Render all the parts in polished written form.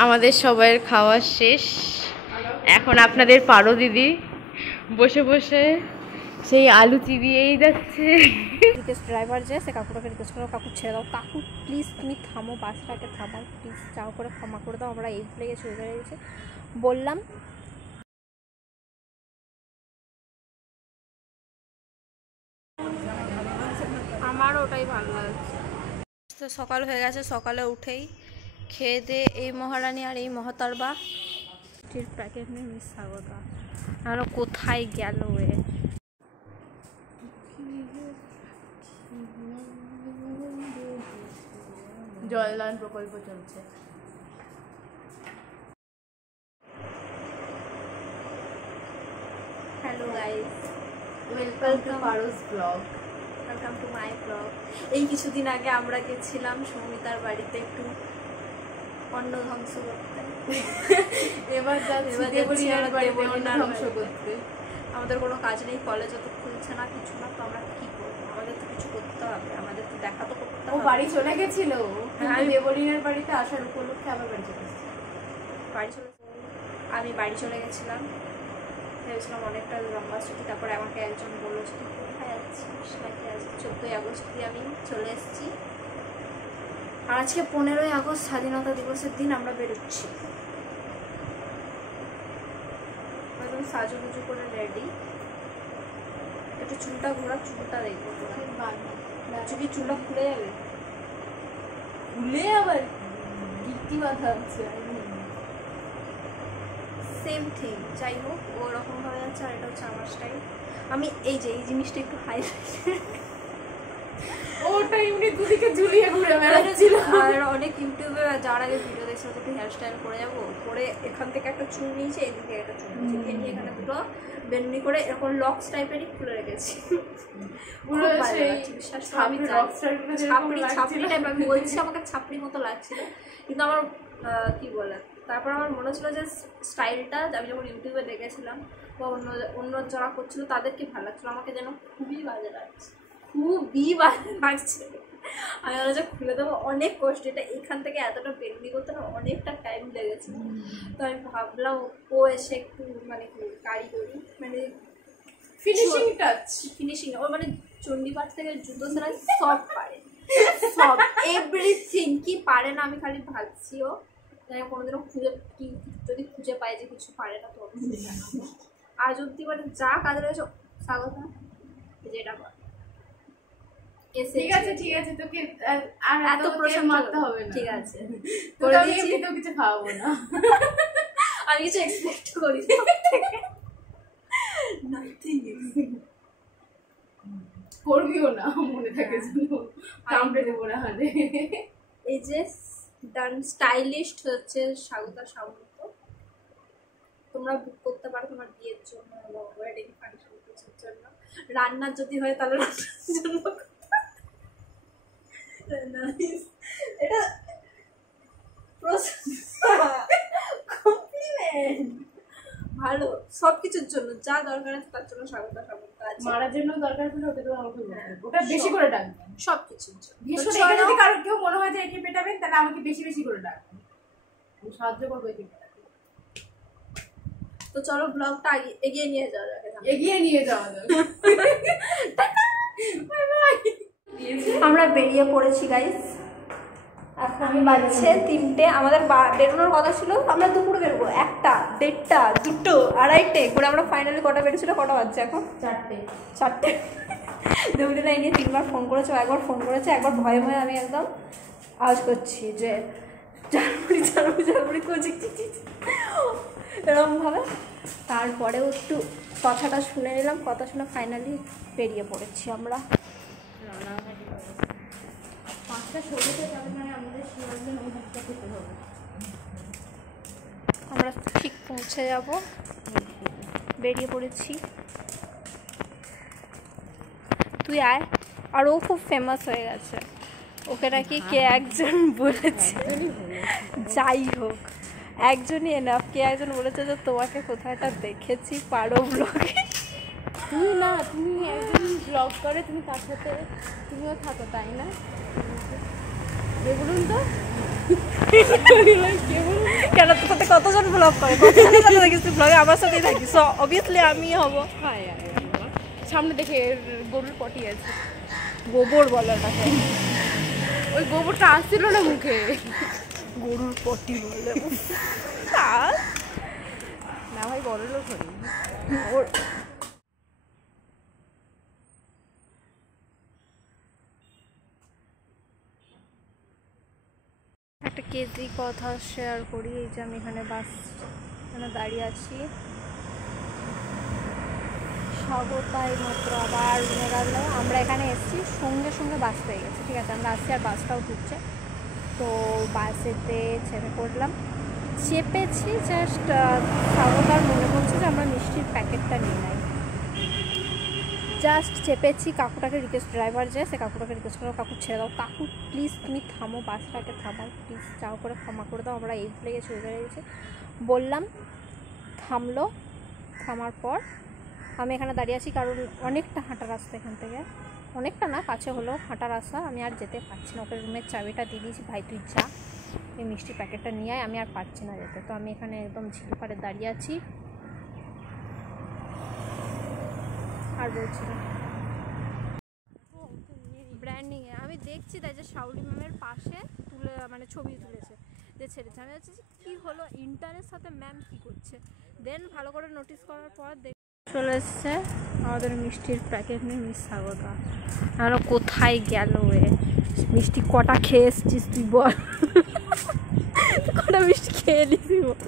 আমাদের সবাইয়ের খাওয়া শেষ। এখন আপনাদের পারো দিদি বসে বসে সেই আলু চিবিয়েই যাচ্ছে। ড্রাইভার যে সে কাকুটাকে রিকোয়েস্ট করো, কাকু ছেড়ে দাও, কাকু প্লিজ তুমি থামো, বাসটাকে থামাও প্লিজ, চাও করে ক্ষমা করে দাও, আমরা এই ভুলে গেছি ওই ভুলে গেছি বললাম। আমার ওটাই ভালো লাগছে। তো সকাল হয়ে গেছে, সকালে উঠেই খেয়ে দিয়ে এই মহারানী আর এই মহাতারবা প্যাকেট নিয়ে মিস স্বাগতা আর কোথায় গেল এ। জলদান প্রকল্প চলছে। হ্যালো গাইস, ওয়েলকাম টু পারোস blog. Welcome to my blog. এই কিছুদিন আগে আমরা গেছিলাম সৌমিতার বাড়িতে একটু অন্ন ধ্বংস করতে। এবার ধ্বংস করতে। আমাদের কোনো কাজ নেই, কলেজ তো খুলছে না, কিছু না, তো আমরা কি করবো? আমাদের তো কিছু করতে হবে, আমাদের তো দেখা তো করতে হবে। ও বাড়ি চলে গেছিল, আমি দেবলীনার বাড়িতে আসার উপলক্ষে আবার বাড়ি চলে এসেছি। আমি বাড়ি চলে গেছিলাম, ভেবেছিলাম অনেকটা লম্বা ছুটি। তারপরে আমাকে একজন বললো যে তুই কোথায় যাচ্ছিস, নাকি আজ 14ই আগস্ট দিয়ে আমি চলে এসেছি। আর আজকে 15ই আগস্ট স্বাধীনতা দিবসের দিন আমরা বেরোচ্ছি। একদম সাজুগুজু করে রেডি, একটু চুলটা ঘোরা, চুলটা দেখবো কি চুলটা খুলে যাবে, খুলে আবার গিট্টি বাঁধা আছে। সেম থিং, যাই হোক ওরকম ভাবে যাচ্ছে। আর এটা হচ্ছে আমার স্টাইল। আমি এই যে এই জিনিসটা একটু হাইলাইট, ওটা এমনি দুদিকে ঝুলিয়ে ঘুরে বেড়াচ্ছিল। আর অনেক ইউটিউবে যাওয়ার আগে ভিডিও দেখছি একটু হেয়ার স্টাইল করে যাবো, করে এখান থেকে একটা চুল নিয়েছে, এদিকে একটা চুল নিয়েছে, নিয়ে এখানে দুটো বেনুনি করে এরকম লক্স টাইপেরই খুলে রেখেছি। আমি বলছি আমাকে ছাপড়ি মতো লাগছিল, কিন্তু আমার কি বলে, তারপর আমার মনে হচ্ছিল যে স্টাইলটা আমি যখন ইউটিউবে দেখেছিলাম বা অন্য যারা করছিল তাদেরকে ভালো লাগছিল, আমাকে যেন খুবই বাজে লাগছে, খুবই বাজে লাগছে। আমি বলা যে খুলে দেবো, অনেক কষ্ট, এটা এখান থেকে এতটা বেন্দি করতে না অনেকটা টাইম লেগেছে। তো আমি ভাবলাম ও এসে একটু মানে কারিগরি মানে ফিনিশিং ওর মানে চণ্ডীপাঠ থেকে জুতো সেলাই সব পারে, সব এভরিথিং। কি পারে না আমি খালি ভাবছি, ও কোনোদিনও যদি খুঁজে পাই যে কিছু পারে না, তো আজ অব্দি মানে যা কাজ রয়েছে স্বাগত যেটা কর। ঠিক আছে তোকে আর এত প্রশ্ন মারতে হবে না, ঠিক আছে? করে দিয়েছি, তো কিছু খাওয়াবো না। আমি কিছু এক্সপেক্ট করি করবিও না, মনে থাকে যেন কামড়ে দেবো না হলে। এই যে ডান স্টাইলিস্ট হচ্ছে স্বাগতা সামন্ত, তোমরা বুক করতে পারো তোমার বিয়ের জন্য এবং ওয়েডিং ফাংশন কিছুর জন্য। রান্নার যদি হয় তাহলে রান্নার জন্য এটা কমপ্লিমেন্ট, ভালো সব কিছুর জন্য যা দরকার আছে তার জন্য স্বাগতা সামন্ত আছে। মারার জন্য দরকার হলে ওটা তো আমাকে ওটা বেশি করে ডাকবেন সব কিছুর জন্য। বিশেষ করে যদি কারো কেউ মনে হয় যে এটি পেটাবেন, তাহলে আমাকে বেশি বেশি করে ডাকবেন, আমি সাহায্য করবো এটি পেটাতে। তো চলো ব্লগটা এগিয়ে নিয়ে যাওয়া যাক, আমরা বেরিয়ে পড়েছি গাইস। এখন বাজছে 3টে, আমাদের বেরোনোর কথা ছিল আমরা দুপুরে বেরোবো, 1টা 1:30 2টো 2:30 করে আমরা ফাইনালি কটা বেরিয়েছিল, কটা বাজছে এখন 4টে। দেবলীনা এই নিয়ে 3বার ফোন করেছে, একবার ফোন করেছে, একবার ভয়ে ভয়ে আমি একদম আওয়াজ করছি যে ঝালমুড়ি করছি এরকমভাবে। তারপরেও একটু কথাটা শুনে নিলাম, কথা শুনে ফাইনালি বেরিয়ে পড়েছি আমরা। 5টা 16 যাবে মানে আমাদের শিয়ালদিন ওইটা খেতে হবে, আমরা ঠিক পৌঁছে যাব, বেরিয়ে পড়েছি। তুই আয়। আর ও খুব ফেমাস হয়ে গেছে, ওকে নাকি কে একজন বলেছে, যাই হোক একজনই এনাফ, কে একজন বলেছে যে তোমাকে কোথায়টা দেখেছি পারো ব্লগে। তুমি একজন ব্লগ করে, তুমি তার সাথে তুমিও থাকো, তাই না? বলুন তো কে বলুন ততজন ব্লগ করে, কতজনের সাথে দেখিস তুই ব্লগে? আমার সাথেই থাকিস, সো অবভিয়াসলি আমি হব। সামনে দেখে গরুর পটি আছে, গোবর বলে ওটাকে, ওই গোবরটা আসছিল না মুখে, গরুর পটি বলে। না ভাই বড় লোক হই ওর একটা কেজি কথা শেয়ার করি। এই যে আমি এখানে দাঁড়িয়ে আছি, স্বাগতাই মাত্র আবার উড়ে গেল। আমরা এখানে এসেছি, সঙ্গে সঙ্গে বাস পেয়ে গেছে, ঠিক আছে, আমরা আসছি আর বাসটাও ঢুকছে। তো বাসেতে চেপে পড়লাম, চেপেছি জাস্ট স্বাগতার মনে পড়ছে যে আমরা মিষ্টির প্যাকেটটা নিয়ে নেই, জাস্ট চেপেছি। কাকুটাকে রিকোয়েস্ট, ড্রাইভার যায় সে কাকুটাকে রিকোয়েস্ট করো, কাকু ছেড়ে দাও, কাকু প্লিজ তুমি থামো, বাসটাকে থামাও প্লিজ, যাও করে ক্ষমা করে দাও, আমরা এই ভুলে গেছি ওই ভুলে গেছি বললাম। থামলো, থামার পর আমি এখানে দাঁড়িয়ে আছি, কারণ অনেকটা হাঁটা রাস্তা, এখান থেকে অনেকটা না, কাছে হলো হাঁটা রাস্তা, আমি আর যেতে পারছি না। ওকে রুমের চাবিটা দিয়ে দিয়েছি, ভাই তুই যা, এই মিষ্টি প্যাকেটটা নিয়ে আয়, আমি আর পারছি না যেতে। তো আমি এখানে একদম ঝিল পাড়ে দাঁড়িয়ে আছি, আর বলছি না ব্র্যান্ডিংয়ে আমি দেখছি, তাই যে শাউলি ম্যামের পাশে তুলে মানে ছবি তুলেছে যে ছেড়েছে, আমি হচ্ছে কী হলো, ইন্টারের সাথে ম্যাম কী করছে। দেন ভালো করে নোটিস করার পর চলে এসছে আমাদের মিষ্টির প্যাকেট নিয়ে মিস স্বাগতা। আর কোথায় গেল এ? মিষ্টি কটা খেয়ে এসছিস তুই বল, কটা মিষ্টি খেয়ে নিবি বল?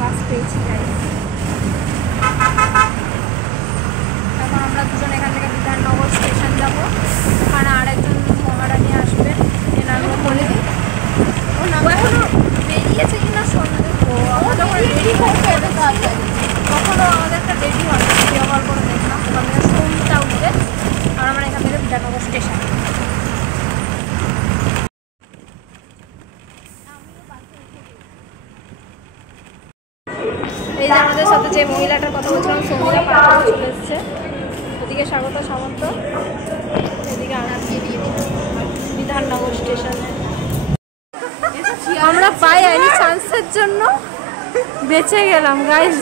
বাস পেয়েছি গাইস। এখন আমরা দুজন এখান থেকে বিধাননগর স্টেশন যাবো, ওখানে আরেকজন মহারানী আসবে, এনার বলে দিই ও না এখনো বেরিয়েছে কিনা সন্দেহ, যখন রেডি হবে তখনও আমাদের একটা রেডি হয়, ভিডিও কল করে দেখলাম ওখান থেকে সোমটা উঠবে, আর আমরা এখান থেকে বিধাননগর স্টেশন। এই যে আমাদের সাথে যে মহিলাটার কথা বলছিলাম, সঙ্গীরা পাড়া চলে এসছে, ওদিকে স্বাগতা সামন্ত, এদিকে বিধাননগর স্টেশনে। আমরা পাই আইনি চান্সের জন্য বেঁচে গেলাম গাইস,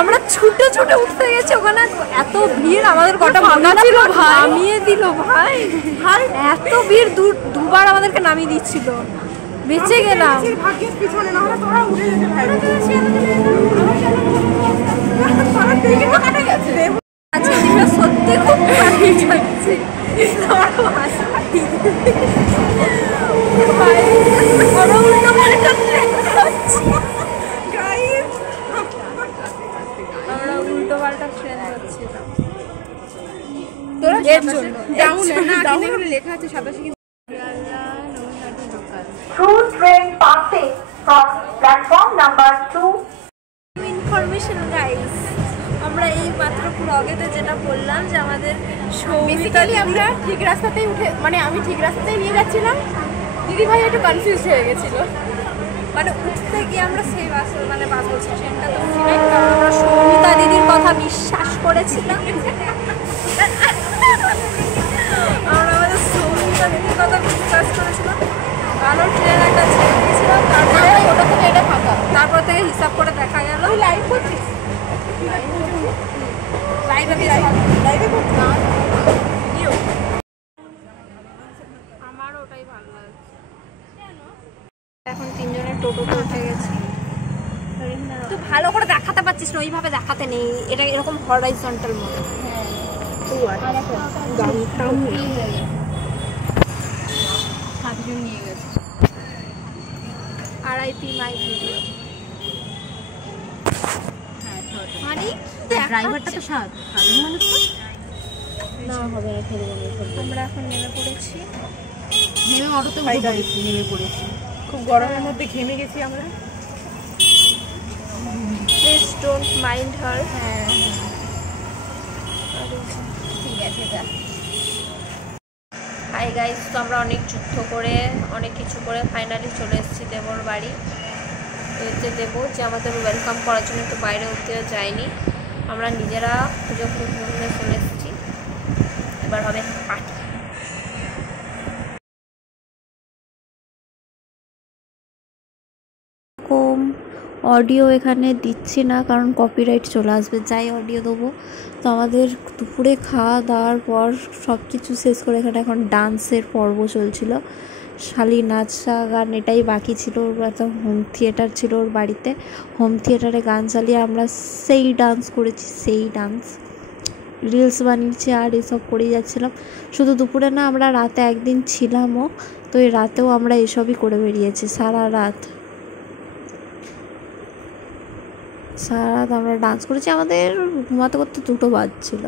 আমরা ছুটে ছুটে উঠতে গেছি, ওখানে এত ভিড়, আমাদের কটা ভাঙা ছিল ভাই, নামিয়ে দিল ভাই, এত ভিড়, দুবার আমাদেরকে নামিয়ে দিচ্ছিল, বেঁচে গেলাম। সত্যি খুব আমরা উল্টো পাল্টা ট্রেন যাচ্ছিলাম, এর জন্য লেখা আছে 87 Through train passing from platform number 2. Information guys, আমরা এই মাত্র ব্লগেতে যেটা বললাম যে আমাদের বেসিক্যালি আমরা ঠিক রাস্তাতেই উঠে, মানে আমি ঠিক রাস্তাতেই নিয়ে যাচ্ছিলাম, দিদি ভাই একটু কনফিউজ হয়ে গেছিল, মানে উঠতে গিয়ে আমরা সেই বাস মানে বাস বলছি ট্রেনটা তো উঠি নাই, কারণ আমরা সৌমিতা দিদির কথা বিশ্বাস করেছিলাম, আমরা আমাদের সৌমিতা দিদির কথা বিশ্বাস করেছিলাম, কারণ ট্রেন একটা ছেড়ে দিয়েছিলাম, তারপরে ওটা থেকে এটা ফাঁকা, তারপর থেকে হিসাব করে দেখা গেল লাইভ করছিস, আমার ওটাই ভালো লাগছে। এখন তিনজনের টোটোতে উঠে গেছি, তুই ভালো করে দেখাতে পারছিস না, ওইভাবে দেখাতে নেই, এটা এরকম হরাইজন্টাল মতো, নিয়ে গেছে RIP মাই ভিডিও। ড্রাইভারটা তো সাধারণ মানুষ না হবে না, ফেলে দেবে। আমরা এখন নেমে পড়েছি, নেমে অটোতে উঠে পড়েছি, নেমে পড়েছি, খুব গরমের মধ্যে ঘেমে গেছি আমরা। প্লিজ ডোন্ট মাইন্ড হার। হ্যাঁ ঠিক আছে যা। হাই গাইস, তো আমরা অনেক যুদ্ধ করে অনেক কিছু করে ফাইনালি চলে এসেছি দেবর বাড়ি। তো যে দেবো যে আমাদের ওয়েলকাম করার জন্য একটু বাইরে উঠতে যায়নি, আমরা নিজেরা পুজো করে চলে এসেছি, এবার হবে পার্টি। রকম অডিও এখানে দিচ্ছি না, কারণ কপিরাইট চলে আসবে যাই অডিও দেবো। তো আমাদের দুপুরে খাওয়া দাওয়ার পর সব কিছু শেষ করে এখানে এখন ডান্সের পর্ব চলছিল। শালি নাচা গান এটাই বাকি ছিল। ওর একটা হোম থিয়েটার ছিল ওর বাড়িতে, হোম থিয়েটারে গান চালিয়ে আমরা সেই ডান্স করেছি, সেই ডান্স রিলস বানিয়েছি আর এসব করেই যাচ্ছিলাম। শুধু দুপুরে না, আমরা রাতে একদিন ছিলামও, তো এই রাতেও আমরা এসবই করে বেরিয়েছি। সারা রাত আমরা ডান্স করেছি। আমাদের ঘুমাতে করতে 2টো বাজছিল।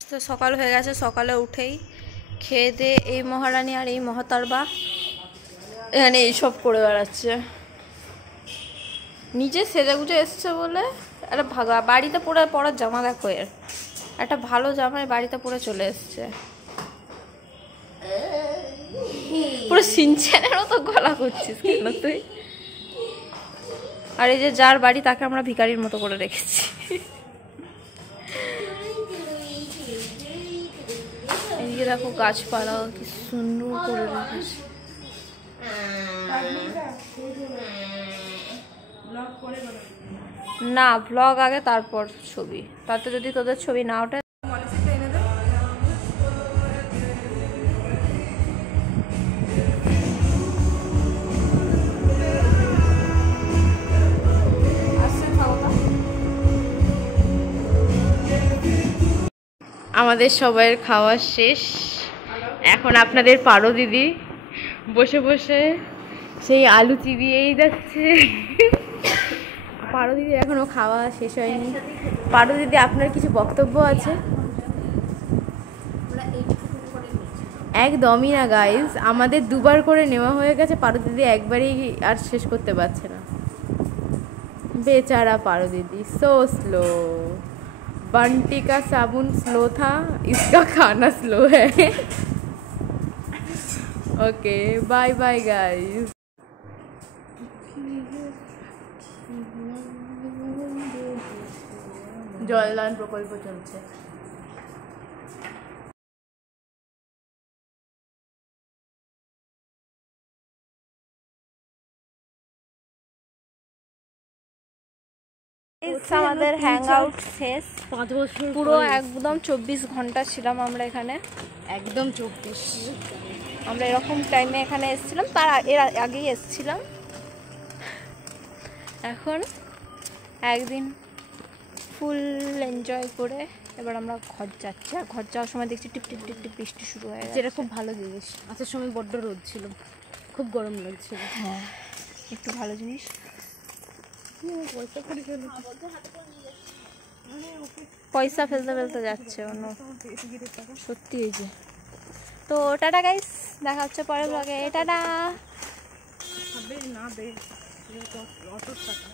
তো সকাল হয়ে গেছে, সকালে উঠেই খেয়ে দিয়ে এই মহারানী আর এই মহাতারবা এখানে এইসব করে বেড়াচ্ছে। নিজে সেজেগুজে এসছে বলে একটা ভাগা বাড়িতে পরার জামা দেখো, এর একটা ভালো জামায় বাড়িতে পরে চলে এসছে। পুরো সিনচ্যানের মতো গলা করছিস কেন তুই? আর এই যে যার বাড়ি তাকে আমরা ভিখারির মতো করে রেখেছি। এদিকে দেখো গাছপালা কি সুন্দর করে রেখেছে। না, ব্লগ আগে তারপর ছবি, তাতে যদি তোদের ছবি না ওঠে। আমাদের সবাইয়ের খাওয়া শেষ। এখন আপনাদের পারো দিদি বসে বসে সেই আলু চিবিয়েই যাচ্ছে। পারো দিদি এখনো খাওয়া শেষ হয়নি। পারো দিদি, আপনার কিছু বক্তব্য আছে? একদমই না গাইজ, আমাদের 2বার করে নেওয়া হয়ে গেছে, পারো দিদি একবারেই আর শেষ করতে পারছে না। बेचारा पारो दीदी, सो स्लो। बंटी का साबुन स्लो था, इसका खाना स्लो है। Okay, bye bye guys. জলদান প্রকল্প চলছে। আমাদের হ্যাং আউট শেষ, 5 বছর পুরো একদম 24 ঘন্টা ছিলাম আমরা এখানে, একদম 24। আমরা এরকম টাইমে এখানে এসেছিলাম, তার এর আগেই এসেছিলাম। এখন একদিন ফুল এনজয় করে এবার আমরা ঘর যাচ্ছি, আর ঘর যাওয়ার সময় দেখছি টিপ টিপ টিপ টিপ বৃষ্টি শুরু হয়ে গেছে। যেটা খুব ভালো জিনিস, আসার সময় বড্ড রোদ ছিল, খুব গরম লাগছিল। হ্যাঁ, একটু ভালো জিনিস। পয়সা ফেলতে ফেলতে যাচ্ছে অন্য, সত্যি এই যে। তো টাটা গাইস, দেখা হচ্ছে পরের ব্লগে, টাটা। না দে অটোর টাকা